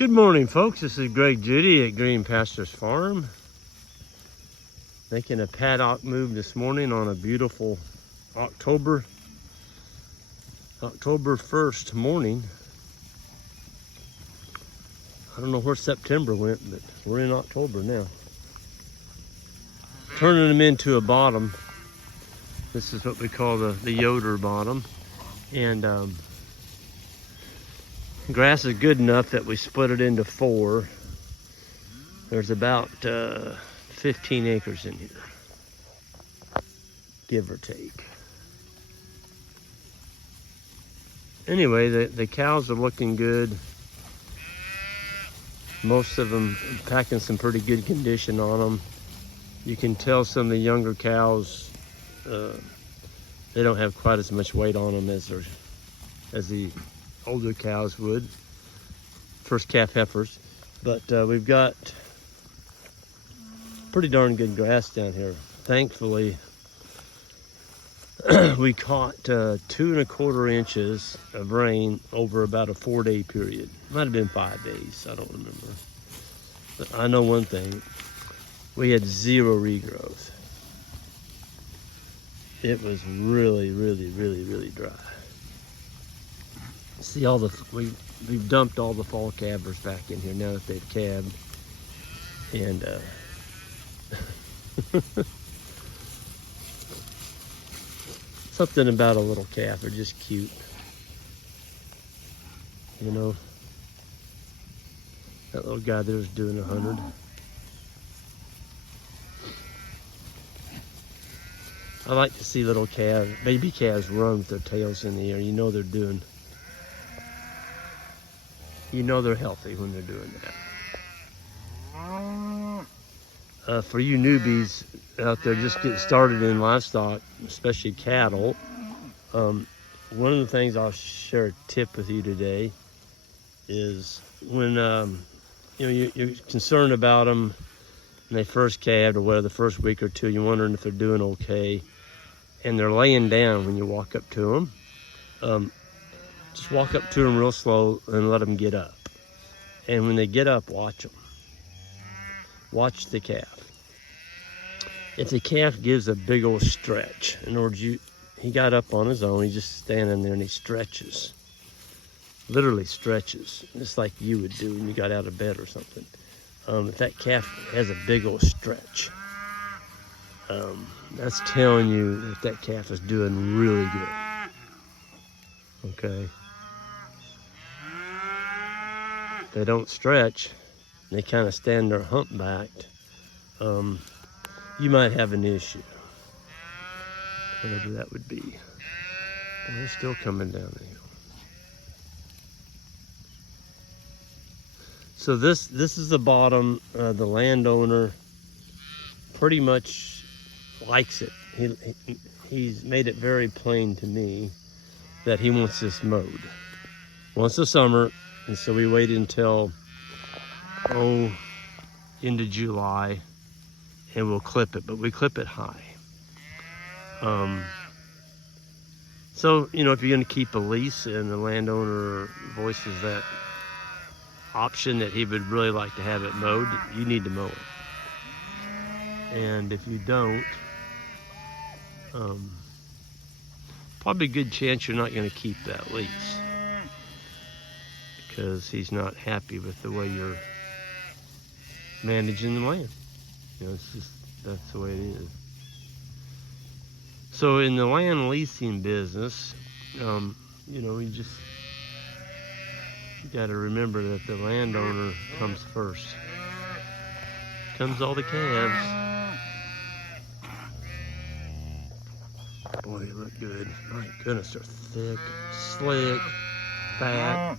Good morning, folks. This is Greg Judy at Green Pastures Farm. Making a paddock move this morning on a beautiful October 1st morning. I don't know where September went, but we're in October now. Turning them into a bottom. This is what we call the Yoder bottom. And grass is good enough that we split it into 4. There's about 15 acres in here, give or take. Anyway, the cows are looking good. Most of them packing some pretty good condition on them. You can tell some of the younger cows, they don't have quite as much weight on them as the older cows would, first calf heifers. But we've got pretty darn good grass down here. Thankfully, we caught 2¼ inches of rain over about a 4-day period. Might have been 5 days, I don't remember. But I know one thing, we had 0 regrowth. It was really, really, really, really dry. See, we've dumped all the fall calvers back in here now that they've calved. And something about a little calf are just cute. You know, that little guy there's doing 100. I like to see little calves, baby calves, run with their tails in the air. You know they're doing. You know they're healthy when they're doing that. For you newbies out there just getting started in livestock, especially cattle, one of the things I'll share a tip with you today is when you're concerned about them when they first calved or whether the first week or two, you're wondering if they're doing okay, and they're laying down when you walk up to them. Just walk up to them real slow and let them get up. And when they get up, watch them. Watch the calf. If the calf gives a big old stretch, in other words, he got up on his own, he's just standing there and he stretches. Literally stretches, just like you would do when you got out of bed or something. If that calf has a big old stretch, that's telling you that calf is doing really good. Okay. If they don't stretch, they kind of stand there humpbacked, you might have an issue, whatever that would be. Well, they're still coming down the hill. So this is the bottom. The landowner pretty much likes it. He's made it very plain to me that he wants this mowed once a summer. And so we waited until, into July, and we'll clip it, but we clip it high. So, you know, if you're gonna keep a lease and the landowner voices that option that he would really like to have it mowed, you need to mow it. And if you don't, probably a good chance you're not gonna keep that lease, because he's not happy with the way you're managing the land. You know, it's just, that's the way it is. So in the land leasing business, you know, you got to remember that the landowner comes first. Comes all the calves. Boy, they look good. My goodness, they're thick, slick, fat.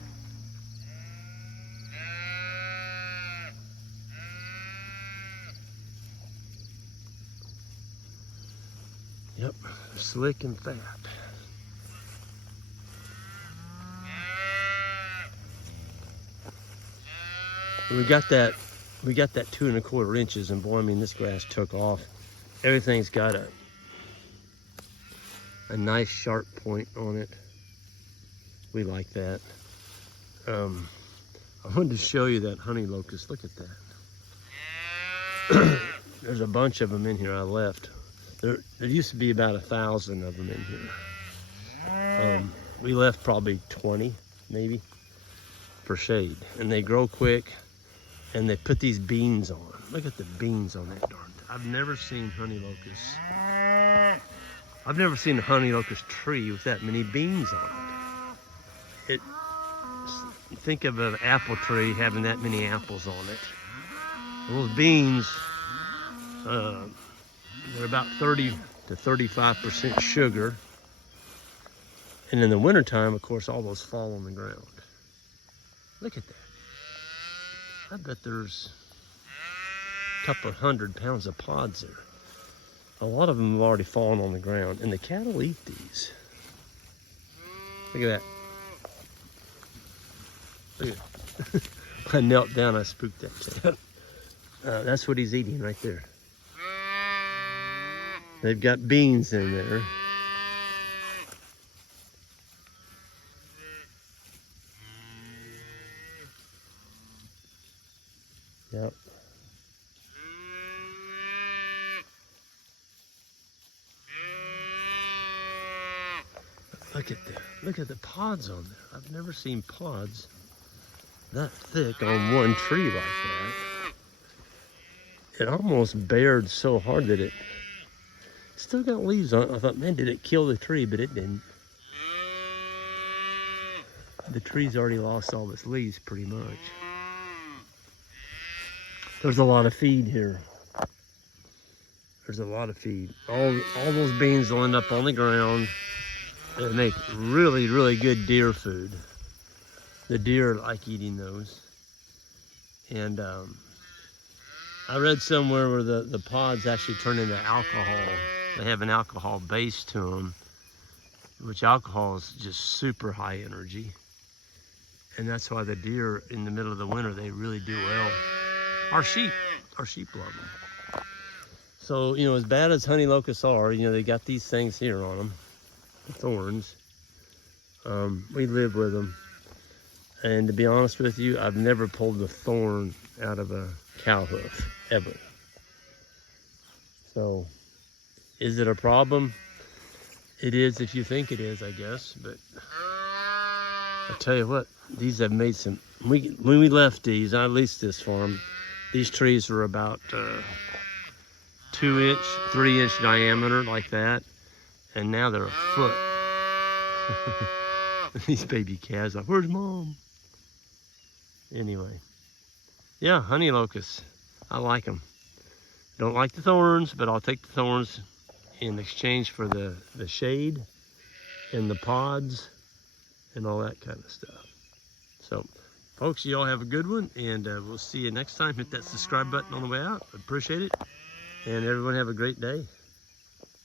Yep, slick and fat. We got that 2¼ inches, and boy, I mean, this grass took off. Everything's got a nice sharp point on it. We like that. I wanted to show you that honey locust. Look at that. There's a bunch of them in here I left. There used to be about 1,000 of them in here. We left probably 20, maybe, for shade. And they grow quick, and they put these beans on. Look at the beans on that darn thing. I've never seen honey locusts. I've never seen a honey locust tree with that many beans on it. Think of an apple tree having that many apples on it. Those beans, they're about 30 to 35% sugar. And in the wintertime, of course, all those fall on the ground. Look at that. I bet there's a couple of 100 pounds of pods there. A lot of them have already fallen on the ground, and the cattle eat these. Look at that. Look at it. I knelt down, I spooked that cat. That's what he's eating right there. They've got beans in there. Yep. Look at that. Look at the pods on there. I've never seen pods that thick on one tree like that. It almost bared so hard that it still got leaves on it. I thought, man, did it kill the tree? But it didn't. The tree's already lost all its leaves pretty much. There's a lot of feed here. There's a lot of feed. All those beans will end up on the ground. They make really, really good deer food. The deer like eating those. And I read somewhere where the pods actually turn into alcohol. They have an alcohol base to them, which alcohol is just super high energy. And that's why the deer in the middle of the winter, they really do well. Our sheep love them. So, you know, as bad as honey locusts are, you know, they got these things here on them, the thorns. We live with them. And to be honest with you, I've never pulled the thorn out of a cow hoof, ever. So, is it a problem? It is if you think it is, I guess. But I tell you what, these have made some. When we left these, I leased this farm. These trees were about 2-inch, 3-inch diameter, like that, and now they're a foot. These baby calves, like, where's mom? Anyway, yeah, honey locusts. I like them. Don't like the thorns, but I'll take the thorns in exchange for the shade and the pods and all that kind of stuff. So, folks, you all have a good one, and we'll see you next time. Hit that subscribe button on the way out. I appreciate it. And everyone have a great day.